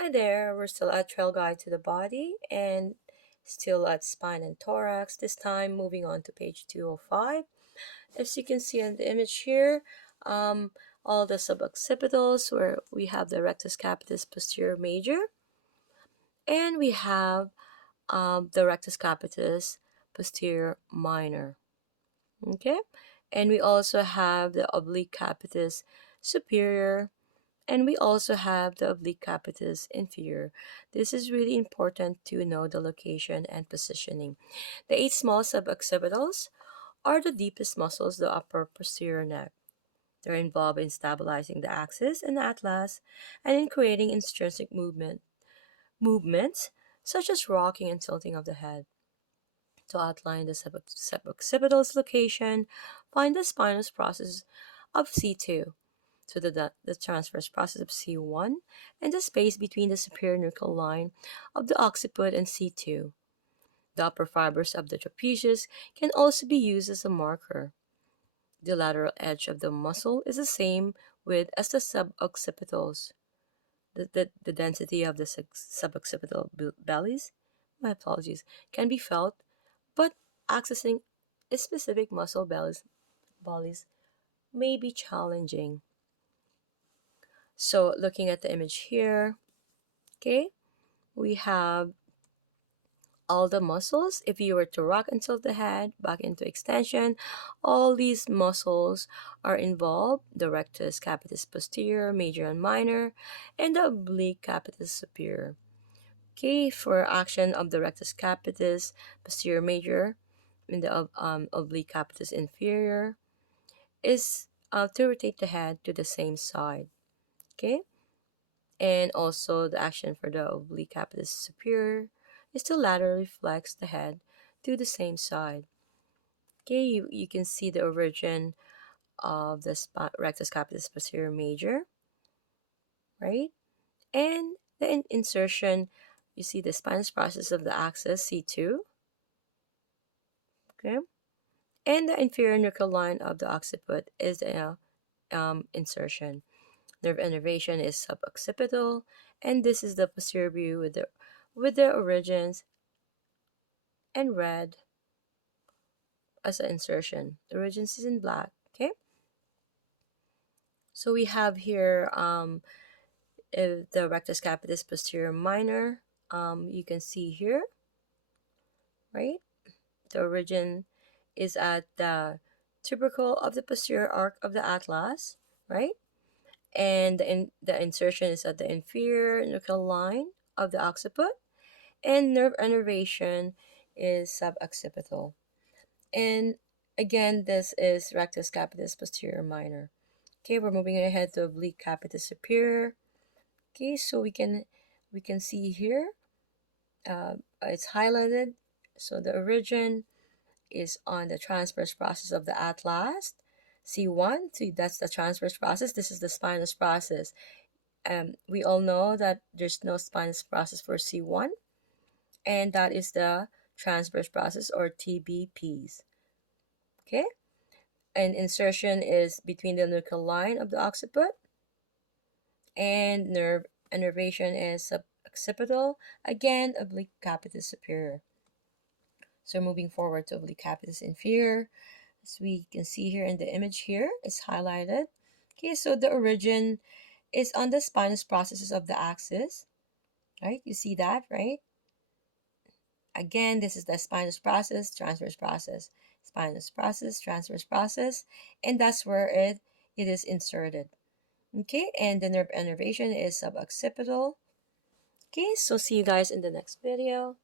Hi there, we're still at Trailguide to the Body and still at Spine and Thorax, this time moving on to page 205. As you can see in the image here, um, all the suboccipitals where we have the rectus capitis posterior major and we have the rectus capitis posterior minor. Okay, and we also have the oblique capitis superior, and we also have the oblique capitis inferior. This is really important to know the location and positioning. The 8 small suboccipitals are the deepest muscles of the upper posterior neck. They're involved in stabilizing the axis and atlas and in creating intrinsic movements such as rocking and tilting of the head. To outline the suboccipital's location, find the spinous process of C2, to the transverse process of C1, and the space between the superior nuchal line of the occiput and C2. The upper fibers of the trapezius can also be used as a marker. The lateral edge of the muscle is the same width as the suboccipitals. The density of the suboccipital bellies, my apologies, can be felt, but accessing a specific muscle bellies may be challenging. So looking at the image here, okay, we have all the muscles. If you were to rock and tilt the head back into extension, all these muscles are involved: the rectus capitis posterior, major and minor, and the oblique capitis superior. Okay, for action of the rectus capitis posterior major and the oblique capitis inferior is to rotate the head to the same side. Okay, and also the action for the oblique capitis superior is to laterally flex the head to the same side. Okay, you can see the origin of the rectus capitis posterior major, right? And the insertion, you see the spinous process of the axis C2, okay? And the inferior nuchal line of the occiput is the insertion. Nerve innervation is suboccipital, and this is the posterior view with the origins and red as an insertion. The origins is in black. Okay, so we have here the rectus capitis posterior minor. You can see here, right? The origin is at the tubercle of the posterior arc of the atlas, right? And the insertion is at the inferior nuchal line of the occiput, and nerve innervation is suboccipital. And again, this is rectus capitis posterior minor. Okay, we're moving ahead to oblique capitis superior. Okay, so we can see here, it's highlighted. So the origin is on the transverse process of the atlas. C1, see, that's the transverse process. This is the spinous process. We all know that there's no spinous process for C1, and that is the transverse process, or TBPs. Okay, and insertion is between the nuchal line of the occiput, and nerve innervation is suboccipital, again oblique capitis superior. So moving forward to oblique capitis inferior, as we can see here in the image here, it's highlighted. Okay, so the origin is on the spinous processes of the axis, right? You see that, right? Again, this is the spinous process, transverse process, spinous process, transverse process, and that's where it is inserted. Okay, and the nerve innervation is suboccipital. Okay, so see you guys in the next video.